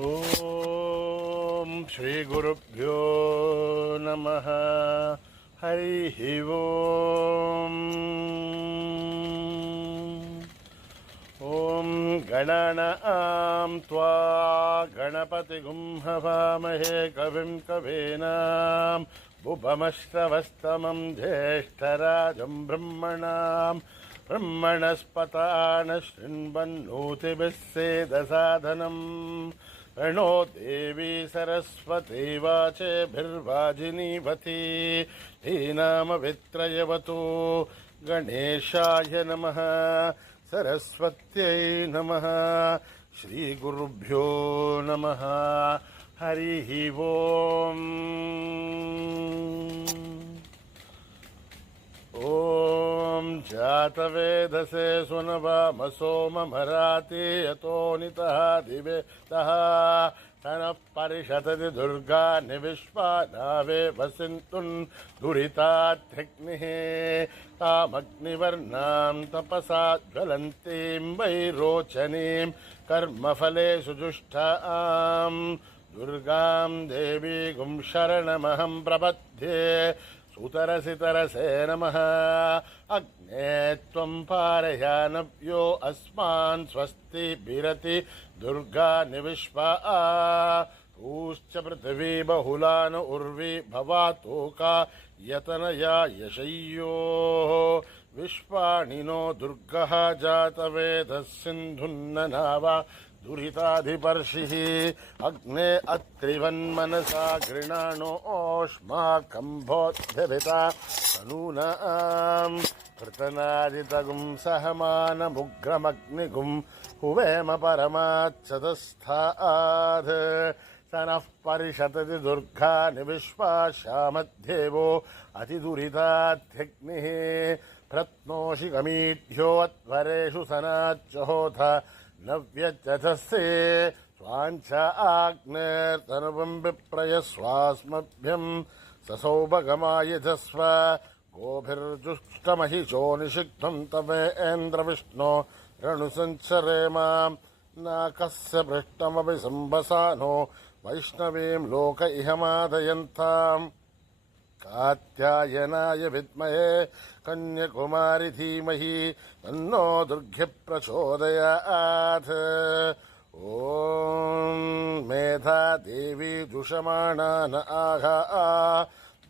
ಓಂ ಶ್ರೀ ಗುರುಭ್ಯೋ ನಮಃ. ಹರಿ ಓಂ. ಓಂ ಗಣಾನಾಂ ತ್ವಾ ಗಣಪತಿಗುಂ ಹವಾಮಹೇ ಕವಿಂ ಕವೀನಾಂ ಭುವಮಶ್ರವಸ್ತಮಂ ಜ್ಯೇಷ್ಠರಾಜಂ ಬ್ರಹ್ಮಣಸ್ಪತಾನ ಶೃಣ್ವನ್ನೋತಿಭಿಃ ಸೇದಸಾದನಂ. ಪ್ರಣೋ ದೇವಿ ಸರಸ್ವತಿ ವಾಚೇಭಿರ್ವಾಜಿನೀವತಿ. ಧೀನಾಮವಿತ್ರಯವತು ಗಣೇಶಾಯ ನಮಃ. ಸರಸ್ವತ್ಯೈ ನಮಃ. ಶ್ರೀ ಗುರುಭ್ಯೋ ನಮಃ. ಹರಿ ಓಂ. ಓಂ ಜಾತವೇದಸೆ ಸುನವಾಮ ಸೋಮಮರಾತಿ ಯತೋ ನಿತಃ ದಿವೇತಃ. ತನಃ ಪರಿಷತತಿ ದುರ್ಗಾನಿ ವಿಶ್ವಾನಾವೇ ವಸಿಂತುನ್ ದುರಿತಾತ್ಯಗ್ನಿಃ. ತಾಮಗ್ನಿವರ್ಣಾಂ ತಪಸಾ ಜ್ವಲಂತೀಂ ವೈರೋಚನೀಂ ಕರ್ಮಫಲೇಷು ಜುಷ್ಟಾಂ. ದುರ್ಗಾಂ ದೇವೀಗುಂ ಶರಣಮಹಂ ಪ್ರಪದ್ಯೆ. ಸುತರಸಿತರಸೇ ನಮಃ. ಅಗ್ನೇ ತ್ವಂ ಪಾರಯಾನವ್ಯೋ ಅಸ್ಮಾನ್ ಸ್ವಸ್ತಿ ಬಿರತಿ ದುರ್ಗಾನಿ ವಿಶ್ವಾ. ಊಶ್ಚ ಪೃಥಿವೀ ಬಹುಲಾನ ಉರ್ವಿ ಭವಾತೋಕಾ ಯತನಯಾ ಯಶಯ್ಯೋ. ವಿಶ್ವಾಣಿನೋ ದುರ್ಗಃ ಜಾತವೇದಃ ಸಿಂಧುನ್ನನಾವ ದುರಿತಾಧಿಪರ್ಷಿಃ. ಅಗ್ನೇ ಅತ್ರಿವನ್ಮನಸಾ ಗೃಣಾಣೋ ಓಷ್ಮಾಕಂಭೋದ್ಭವಿತಾ ತನೂನಾಂ. ಪೃತನಾದಿತಗುಂ ಸಹಮಾನಮುಗ್ರಮಗ್ನಿಗುಂ ಹುವೇಮ ಪರಮಾಚ್ಚತಸ್ಥಾತ್. ಸನಃ ಪರಿಷತತಿ ದುರ್ಗಾನಿ ವಿಶ್ವಾಶಾಮಧ್ಯೇವೋ ಅತಿದುರಿತಾತ್ಯಗ್ನಿಃ. ಪ್ರತ್ನೋಷಿ ಕಮೀಢ್ಯೋತ್ವರೇಷು ಸನಾಚ್ಚಹೋಥ ನವ್ಯಚಥಸ್ಸೇ. ಸ್ವಾಂಚ ಆಗ್ನೇರ್ತನುಪಂ ವಿಪ್ರಯಸ್ವಾಸ್ಮಭ್ಯಂ ಸಸೌಭಗಮಾಯುಧಸ್ವ. ಗೋಭಿರ್ಜುಷ್ಟಮಹಿಷೋ ನಿಷಿಕ್ತಂ ತವೇಂದ್ರ ವಿಷ್ಣೋ ರಣುಸಂಚರೇಮ. ನಾಕಸ್ಯ ಪೃಷ್ಟಮಪಿ ಸಂಭಸಾನೋ ವೈಷ್ಣವೀಂ ಲೋಕ ಇಹ ಮಾದಯಂತಾಂ. ಕಾತ್ಯಾಯನಾಯ ವಿದ್ಮಹೇ ಕನ್ಯಾಕುಮಾರಿ ಧೀಮಹಿ ತನ್ನೋ ದುರ್ಗೆ ಪ್ರಚೋದಯಾತ್. ಓಂ ಮೇಧಾ ದೇವಿ ಜುಷಮಾಣಾನ ಆಘಾ.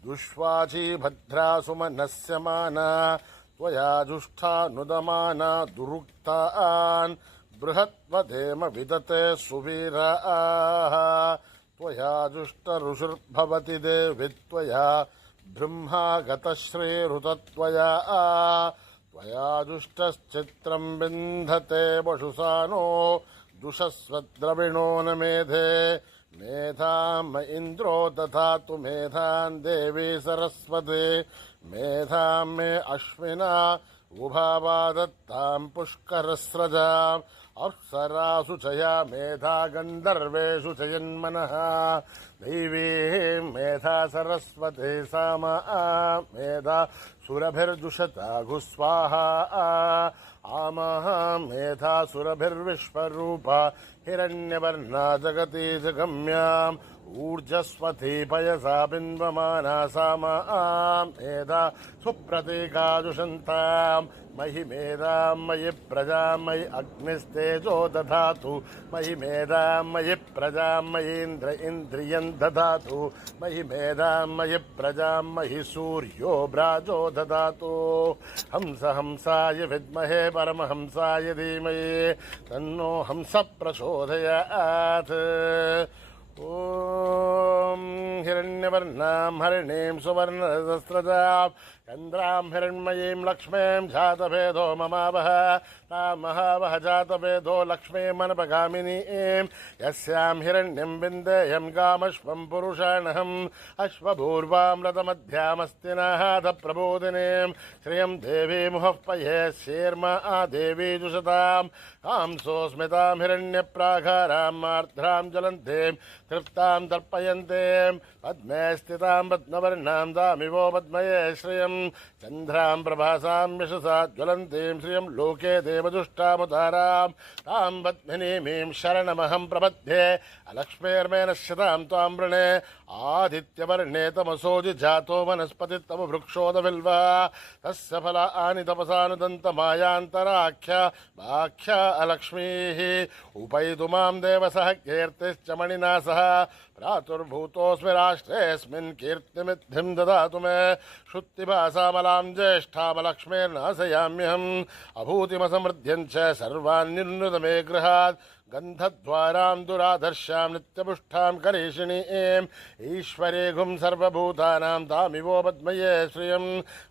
ದುಷ್ವಾಚಿ ಭದ್ರಾಸು ಮನಸ್ಯಮಾನಾ. ತ್ವಯಾ ಜುಷ್ಟಾನುದಮಾನಾ ದುರುಕ್ತಾನ್. ಬೃಹತ್ವಧೇಮ ವಿದತೆ ಸುವೀರಾಃ. ತ್ವಯಾ ಜುಷ್ಟಋಷಿರ್ಭವತಿ ದೇವಿ ತ್ವಯಾ ಬ್ರಹ್ಮಾಗತಶ್ರೀರುತತ್ವಯಾ. ತ್ವಯಾ ಜುಷ್ಟಶ್ಚಿತ್ರಂ ವಿಂಧತೆ ವಶುಸಾನೋ. ದುಷಸ್ವದ್ರವಿಣೋ ನ ಮೇಧೆ. ಮೇಧಾಂ ಇಂದ್ರೋ ದಧಾತು ಮೇಧಾನ್ ದೇವಿ ಸರಸ್ವತಿ. ಮೇಧಾಂ ಮೇ ಅಶ್ವಿನಾ ಉಭಾವಾದತ್ತಾಂ ಪುಷ್ಕರಸ್ರಜಾಂ. ಅಪ್ಸರಾಸು ಚಯಾ ಮೇಧಾ ಗಂಧರ್ವೇಷು ಚಯನ್ಮನಃ. ದೈವೀ ಮೇಧಾ ಸರಸ್ವತಿ ಸಾಮ ಮೇಧಾ ಸುರಭಿರ್ಜುಷತಾ ಘುಸ್ವಾಹಾ. ಆಮಹ ಮೇಧಾ ಸುರಭಿರ್ವಿಶ್ವರೂಪ ಹಿರಣ್ಯವರ್ಣಾ ಜಗತಿ ಜಗಮ್ಯಾಂ. ಊರ್ಜಸ್ವತಿ ಪಯಸಾ ಬಿಂಬಮಾನಾ ಸಾಮ ಮೇಧಾ ಸುಪ್ರತೀಕಾಜುಷಂತಾಂ. ಮಹಿ ಮೇಧಾಂ ಮಯಿ ಪ್ರಜಾಂ ಮಯಿ ಅಗ್ನಿಸ್ತೇಜೋ ದಧಾತು. ಮಹಿ ಮೇಧಾಂ ಮಯಿ ಪ್ರಜಾಂ ಮಯೀಂದ್ರ ಇಂದ್ರಿಯಂ ದಧಾತು. ಮಹಿ ಮೇಧಾಂ ಮಯಿ ಪ್ರಜಾಂ ಮಹಿ ಸೂರ್ಯೋ ಭ್ರಾಜೋ ದಧಾತು. ಹಂಸ ಹಂಸಾಯ ವಿದ್ಮಹೇ ಪರಮಹಂಸಾಯ ಧೀಮಹಿ ತನ್ನೋ ಹಂಸ ಪ್ರಚೋದಯಾತ್. ಓಂ ಹಿರಣ್ಯವರ್ಣಾಂ ಹರಿಣೀಂ ಸುವರ್ಣರಜಸ್ರಜಾಂ. ಚಂದ್ರಾಂ ಹಿರಣ್ಮಯೀಂ ಲಕ್ಷ್ಮೀಂ ಜಾತಭೇದೋ ಮಮಾವಹ. ತಾಮಹಾವಹ ಜಾತಭೇದೋ ಲಕ್ಷ್ಮೀಮನಪಗಾಮಿನೀಂ. ಯಸ್ಯಾಂ ಹಿರಣ್ಯಂ ವಿಂದೇಯಂ ಗಾಮಶ್ವಂ ಪುರುಷಾಣಹಂ. ಅಶ್ವಭೂರ್ವಾಂ ರಥಮಧ್ಯಾಮಸ್ತಿನಾಹಾಧ ಪ್ರಬೋಧಿನೀಂ. ಶ್ರಿಯಂ ದೇವಿ ಮುಹಃಪಯೇ ಶೇರ್ಮ ಆ ದೇವಿ ಜುಷತಾಂ. ಕಾಂಸೋಸ್ಮಿತಾಂ ಹಿರಣ್ಯಪ್ರಾಘಾರಾಂ ಆರ್ದ್ರಾಂ ಜ್ವಲಂತೀಂ तृप्तां तर्पयन्ते पद्मे स्थितां पद्मवर्णां दामिवो पद्मये श्रियं चन्द्रां प्रभासां यशसा ज्वलन्तीं श्रियं लोके देवदुष्टामुदारां तां पद्मिनीमीं शरणमहं प्रपद्ये अलक्ष्मीर्मेनश्यतां त्वां वृणे आदित्यवर्णे तमसोऽधि जातो वनस्पतिस्तव वृक्षोदविल्वा तस्य फलानि तपसानुदन्तमायान्तराख्या वाख्या अलक्ष्मीः उपैतु मां देवसः कीर्तिश्च मणिना सह प्रातुर्भूतोऽस्मि राष्ट्रेऽस्मिन् कीर्तिमिद्धिं ददातु मे श्रुतिभासामलां ज्येष्ठामलक्ष्मीर्नाशयाम्यहम् अभूतिमसमृद्ध्यं च सर्वान् निर्नुत मे गृहात् गन्धद्वारां दुराधर्ष्यां नित्यपुष्टां करीषिणीं ईश्वरीघुं सर्वभूतानां तामिवो पद्मये श्रियं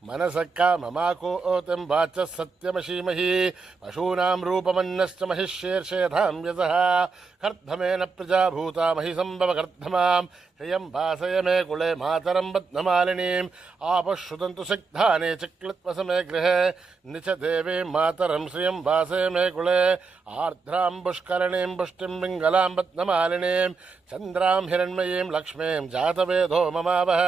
मनसः काममाकोतिं वाचः सत्यमशीमहि पशूनां रूपमन्नश्च महिषीर्षेधां यतः कर्धमेन प्रजाभूता महि सम्भव कर्धमां श्रियं भासय मे कुले मातरं पद्ममालिनीम् आपश्रुतन्तु सिग्धाने चिक्लित्वसमे गृहे निच देवीं मातरं श्रियं भासय मे कुले आर्द्रां पुष्करणीं पुष्टिं पिङ्गलां पद्ममालिनीं चन्द्रां हिरण्मयीं लक्ष्मीं जातवेदो ममावह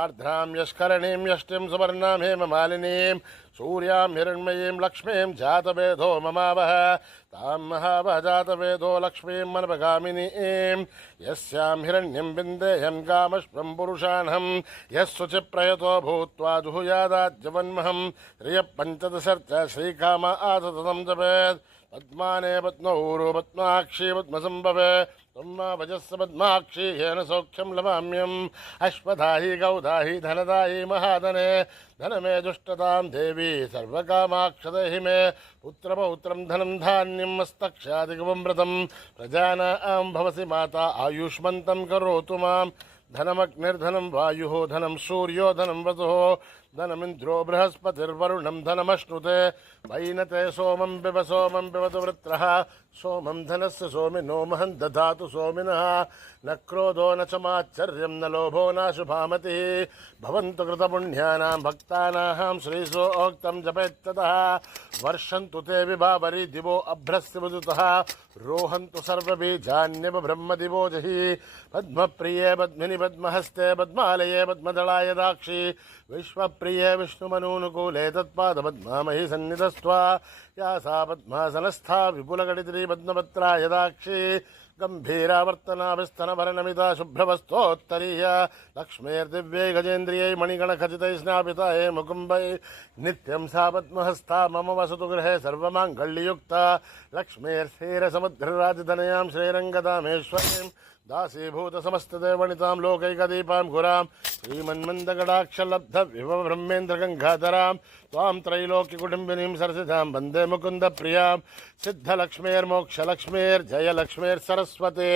आर्द्रां यष्करणीं यष्टिं सुवर्णां हेममालिनीं सूर्यां हिरण्मयीं लक्ष्मीं जातवेदो ममावह तां महावह जातवेदो लक्ष्मीं मनपगामिनीं यस्यां हिरण्यं विन्देयं कामश्वं पुरुषाणं यस्सुचिप्रयतो भूत्वा जुहुयादाज्यवन्महं श्रियः पञ्चदशर्च श्रीकामा आसततं जपेत् पद्माने पद्मौरो पद्माक्षी पद्मसम्भवे त्वं भजस्स पद्माक्षी येन सौख्यं लभाम्यम् अश्वदाहि गौदाहि धनदायि महाधने धनमे दुष्टतां देवी सर्वकामाक्षदेहि मे पुत्रपौत्रं धनं धान्यं मस्तक्षादिगमृतं प्रजानां भवसि माता आयुष्मन्तं करोतु मां धनमग्निर्धनं वायुः धनं सूर्यो धनं वसुः धनमिन्द्रो बृहस्पतिर्वरुणं धनमश्नुते वैनते सोमं पिबतु वृत्रः सोमं धनस्य सोमिनो महं दधातु सोमिनः न क्रोधो न च माच्छर्यं न लोभो नाशुभामतिः भवन्तु कृतपुण्यानां भक्तानां श्रीसोक्तं जपेत्ततः वर्षन्तु ते विभावरि दिवो अभ्रस्य विदुतः रोहन्तु सर्वबीजान्यव ब्रह्मदिवो जहि पद्मप्रिये पद्मिनि पद्महस्ते पद्मालये पद्मदलाय दाक्षि विश्वप्रिये विष्णुमनूनुकूले तत्पादपद्मामहि सन्निधस्त्वा या सा पद्मासनस्था विपुलगणित्री पद्मपत्रा यदाक्षी गम्भीरावर्तनाभिस्तनभरणमिता शुभ्रवस्तोत्तरीय लक्ष्मीर्दिव्यै गजेन्द्रियै मणिगणखचितै स्नापितायै मुकुम्बै नित्यं सा पद्महस्ता मम वसतु गृहे सर्वमाङ्गल्ययुक्ता लक्ष्मीर्स्थीरसमुद्रराजधनयां श्रीरङ्गदामेश्वरीं दासीभूतसमस्तदेवनितां लोकैकदीपां गुरां श्रीमन्मन्दगडाक्षलब्धविभवब्रह्मेन्द्रगङ्गाधरां त्वां त्रैलोक्यकुटुम्बिनीं सरसिजां वन्दे मुकुन्दप्रियां सिद्धलक्ष्मीर्मोक्षलक्ष्मीर्जयलक्ष्मीर्सरस्वती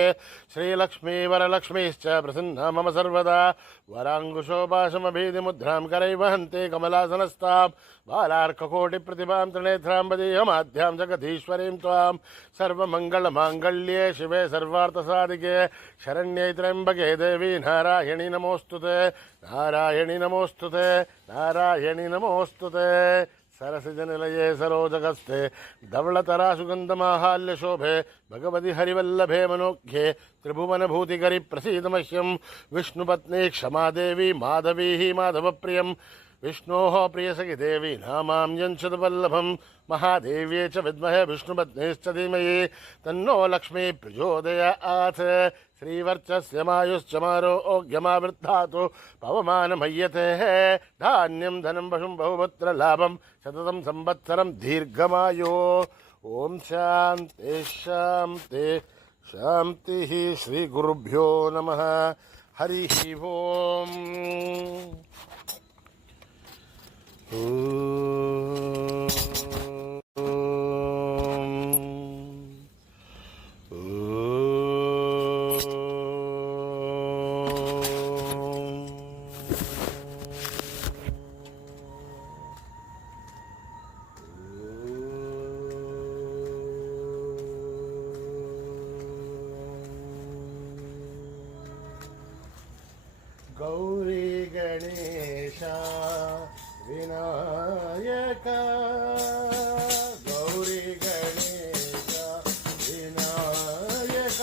श्रीलक्ष्मीवरलक्ष्मीश्च प्रसन्ना मम सर्वदा वराङ्कुशोपाशमभीतिमुद्रां करैर्वहन्ति कमलासनस्तां बालार्ककोटिप्रतिभां त्रिनेत्रां वदीयमाद्यां जगदीश्वरीं त्वां सर्वमङ्गलमाङ्गल्ये शिवे सर्वार्थसाधिके शरण्ये त्र्यम्बके देवी नारायणि नमोऽस्तुते नारायणि नमोऽस्तुते नारायणि नमोऽस्तुते सरसिजनिलये सरोजगस्ते धवलतरासुगन्धमाहाल्यशोभे भगवति हरिवल्लभे मनोज्ञे त्रिभुवनभूतिकरि प्रसीदमह्यं विष्णुपत्नी क्षमादेवी माधवी माधवप्रियं विष्णोः प्रियसखि देवी नामां वल्लभं महादेव्ये च विद्महे विष्णुपत्नीश्च धीमहि तन्नो लक्ष्मी प्रचोदयात् श्रीवर्चस्य मायुश्च मारोग्यमावृद्धातु पवमानमय्यते धान्यं धनं पशुं बहुपुत्रलाभं शततं संवत्सरं दीर्घमायो ओम शान्ति शान्ति शान्तिः श्रीगुरुभ्यो नमः हरिः ओम् गौरी गणेश विनायक गौरी गणेश विनायक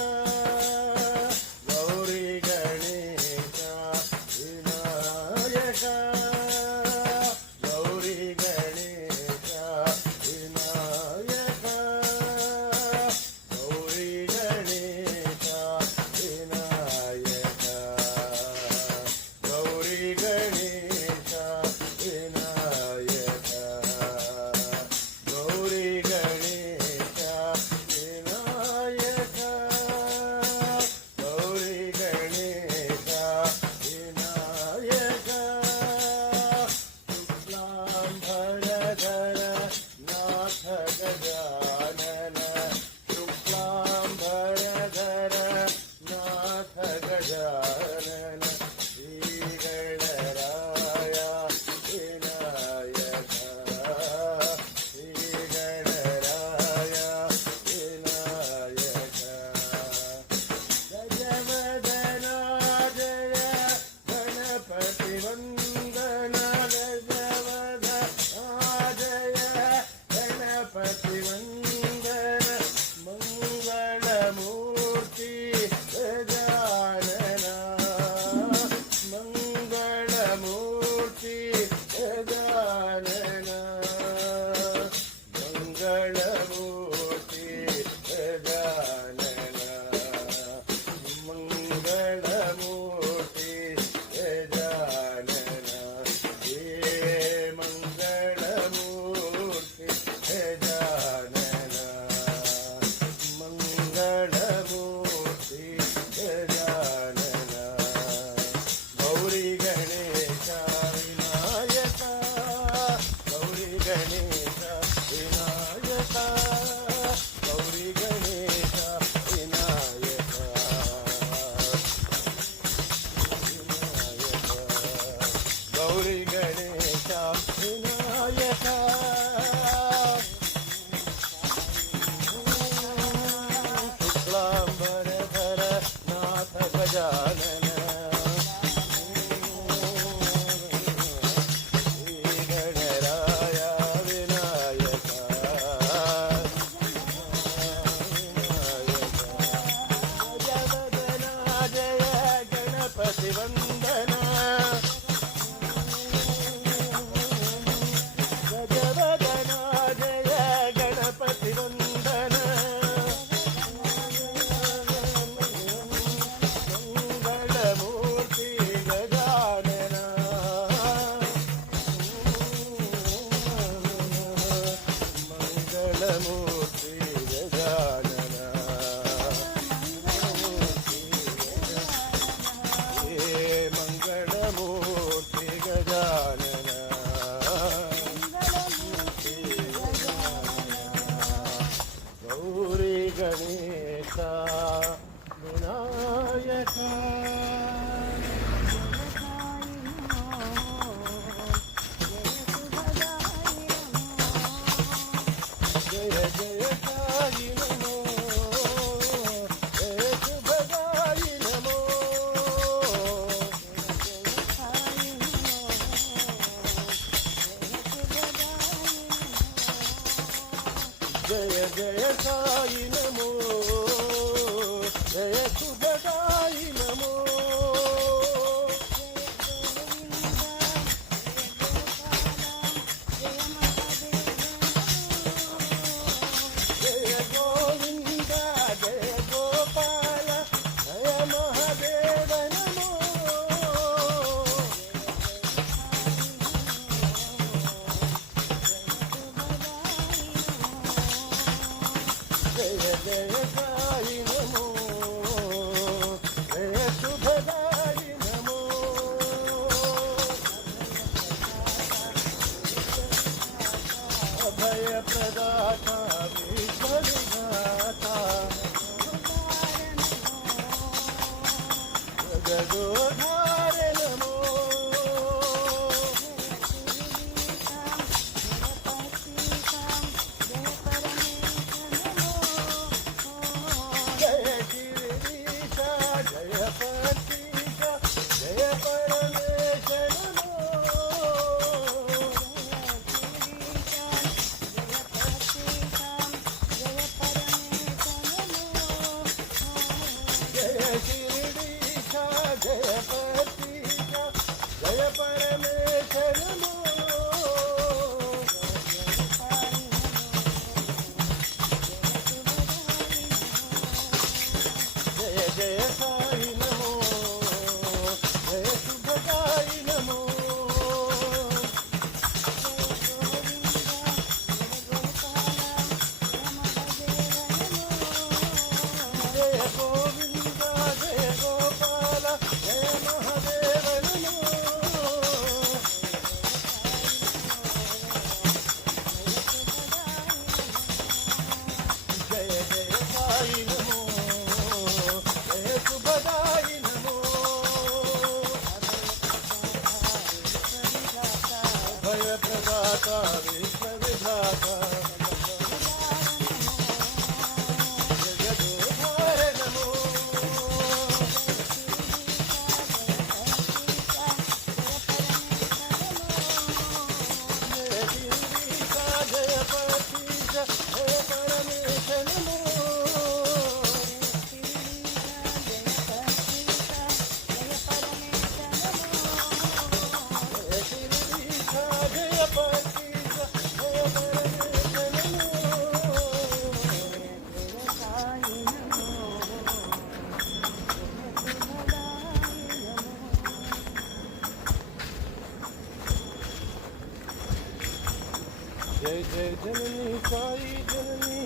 ಗಜಾನನ जय जय जननी साई जननी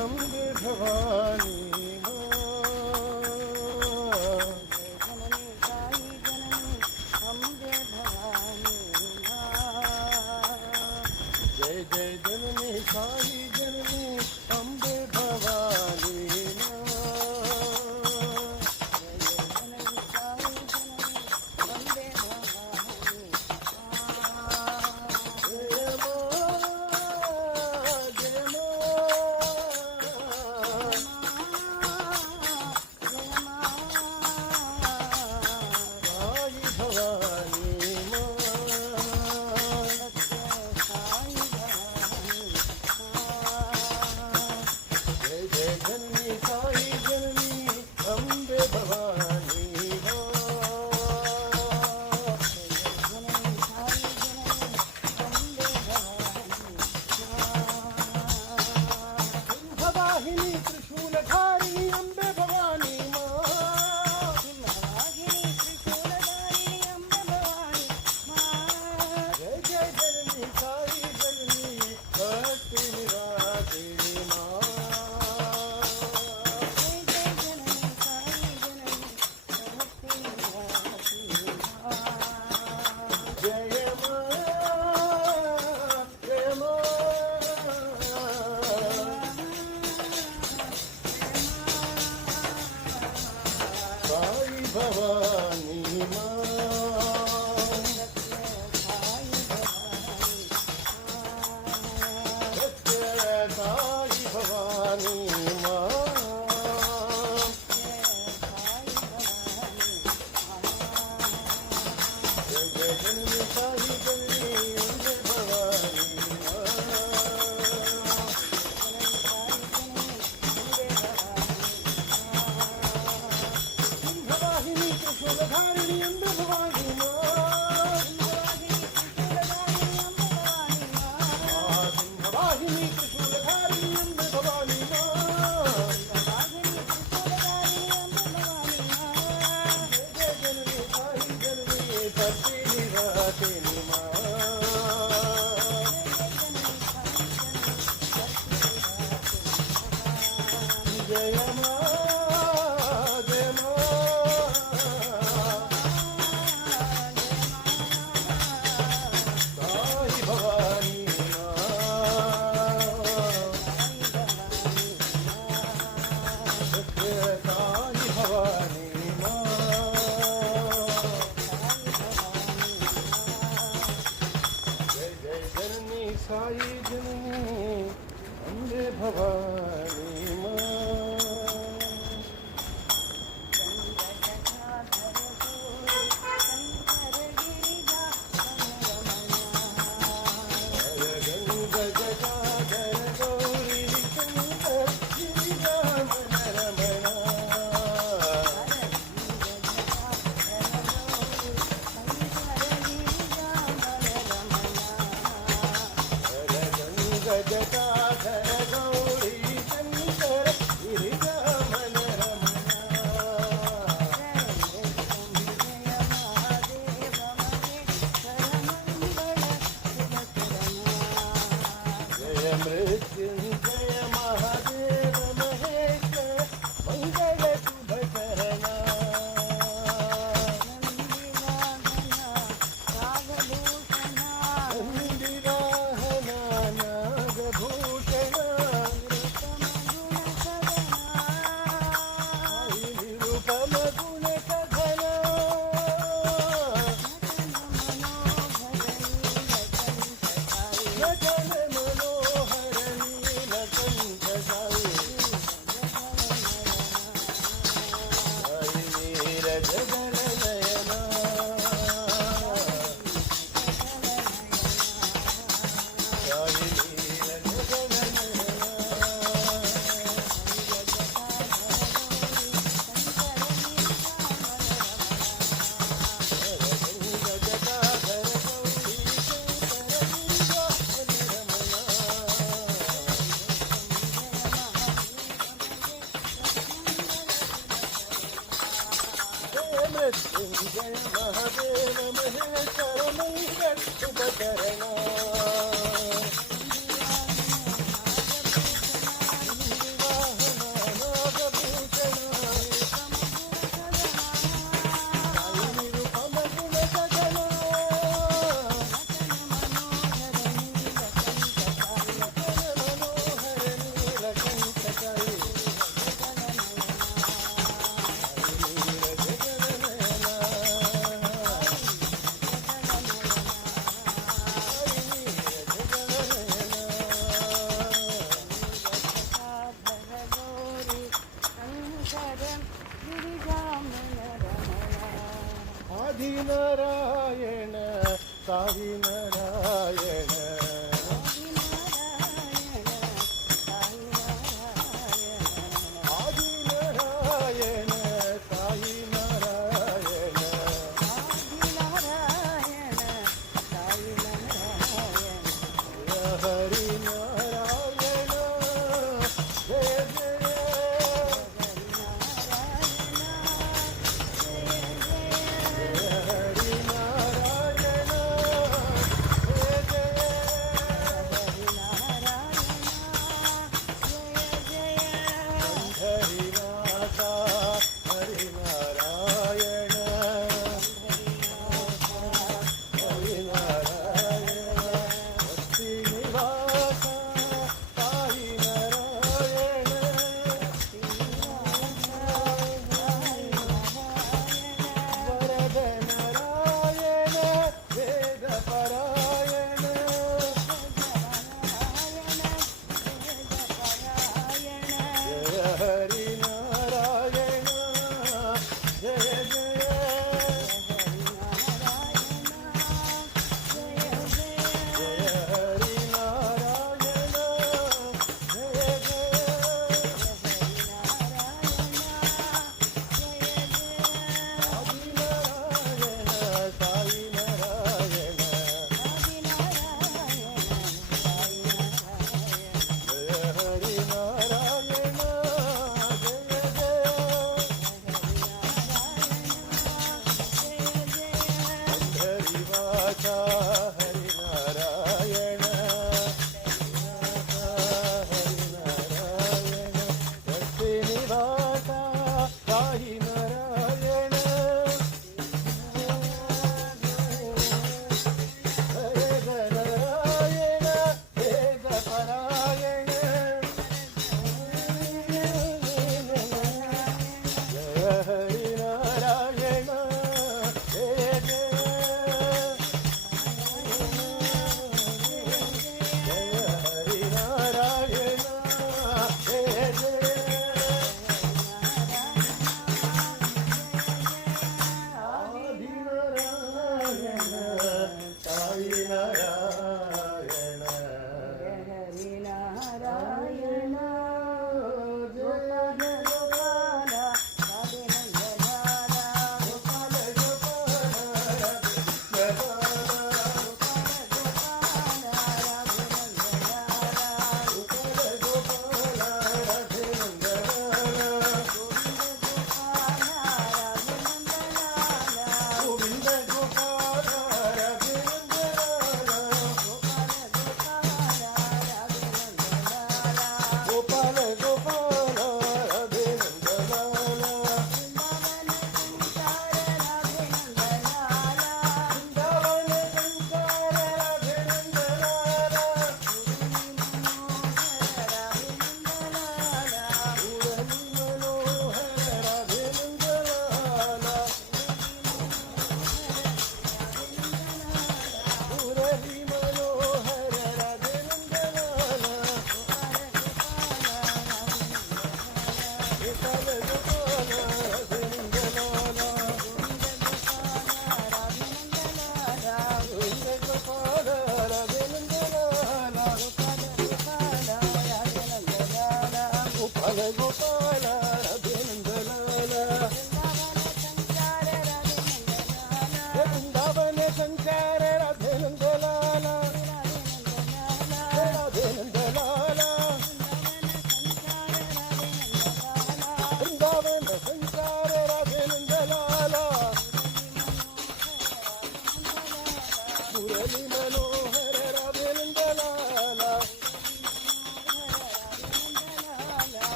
अम्बे भवानी जननी साई जननी अम्बे भवानी जय जय जननी साई जननी अम्बे भवानी साई भवानी माँ साई भवानी माँ जय जय जननी साई जननी अम्बे भवानी माँ सिंहवाहिनी त्रिशूलधारिणी अम्बे भवानी माँ सिंहवाहिनी त्रिशूलधारिणी अम्बे भवानी माँ जय जननी साई जननी सत्य निवासिनी माँ जय माँ जय माँ साई भवानी माँ सत्य साई भवानी माँ जय जय जननी साई जननी अम्बे भवानी माँ गंगा जटाधर गौरी शंकर गिरिजामन रमणा गंगा जटाधर गौरी शंकर गिरिजामन जय मृत्युंजय महादेव महेश्वर मंगल शुभ करणा नंदिवाहना नागभूषण निरुपम गुण कथना नटन मनोहर नीलकंठ साई नीरज गण नयना साई नीरज गण नयना जटाधर गौरी शंकर मृत्युंजय महादेव महेश्वर मंगल शुभ करणा निवाहना नागभूषण साई निरुपम गुण कथना मनोहर नीलकंठ साई नीरज गण नयना आदि नारायण साई नारायण आदि नारायण साई नारायण हरि नारायण जय जय हरि नारायण जय जय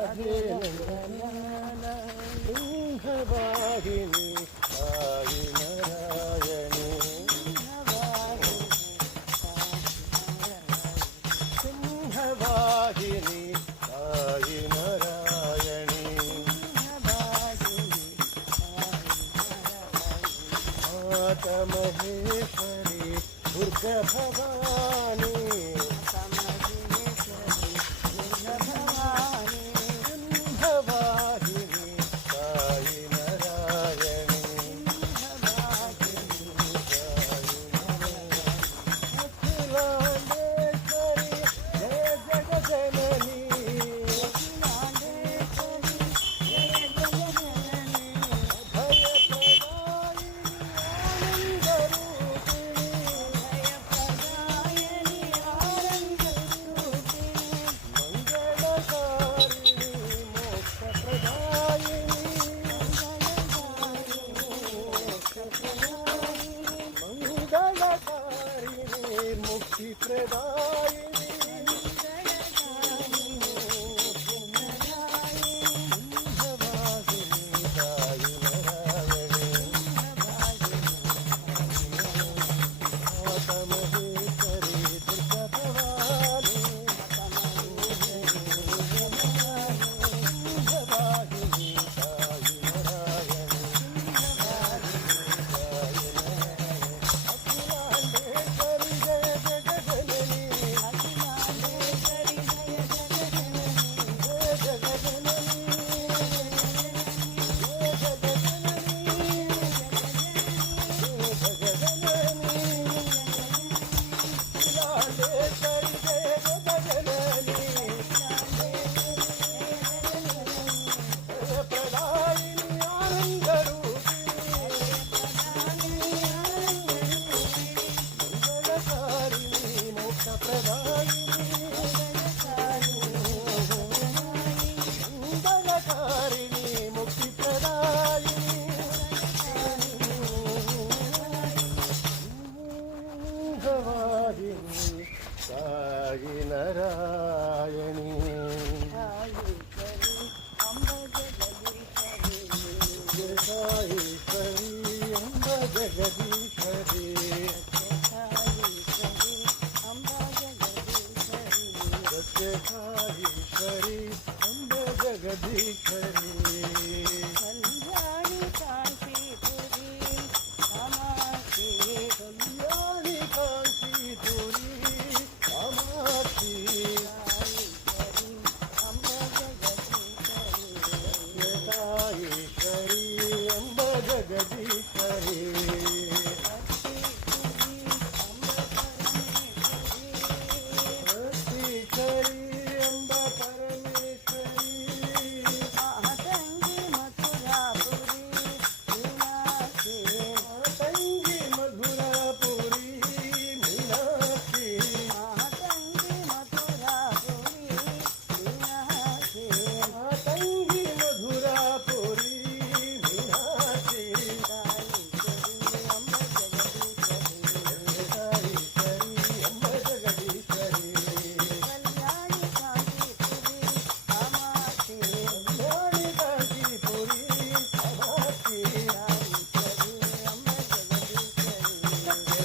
ರಾಧೆ ನಂದನ ಸಿಂಹವಾಹಿನಿ ತಾಯಿ ನಾರಾಯಣಿ ಸಿಂಹವಾಹಿನಿ ತಾಯಿ ನಾರಾಯಣಿ ಮಾತಾ ಮಹೇಶ್ವರಿ ದುರ್ಗಾ ಭವಾನಿ मुक्ति प्रदायिनी साई नारायणी साईश्वरी अम्ब जगदीश्वरी सत्यसाईश्वरी अम्ब जगदीश्वरी कल्याणी कांचीपुरी कल्याणी कांचीपुरी साईश्वरी अम्ब जगदीश्वरी सतीश्वरी अम्ब परमेश्वरी मातंगी मथुरापुरी मीनाक्षी मातंगी मथुरापुरी मीनाक्षी मातंगी मथुरापुरी मीनाक्षी मातंगी मधुरापुरी मीनाक्षी साईश्वरी अम्ब जगदीश्वरी कल्याणी कांचीपुरी कामाक्षी कल्याणी कांचीपुरी कामाक्षी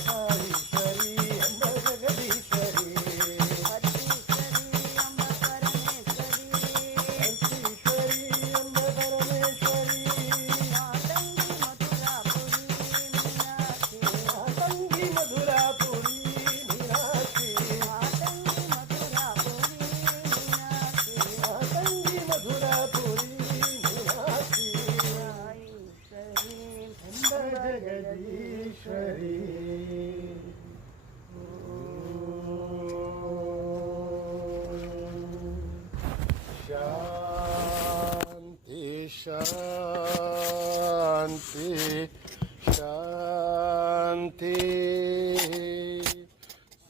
साईश्वरी अम्ब जगदीश्वरी सतीश्वरी अम्ब परमेश्वरी मातंगी मधुरापुरी मीनाक्षी मातंगी मधुरापुरी मीनाक्षी अम्ब जगदीश्वरी शांति शांति शांति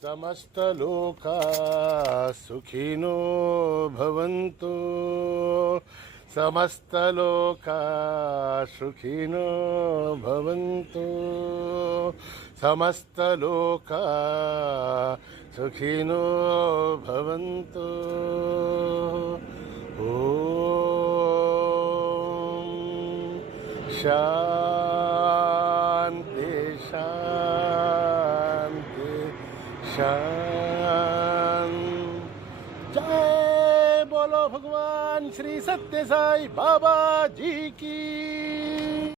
समस्त लोका सुखिनो भवन्तु समस्त लोका सुखिनो भवन्तु समस्त लोका सुखिनो भवन्तु। शांति शांति शांति। जय बोलो भगवान श्री सत्य साई बाबा जी की।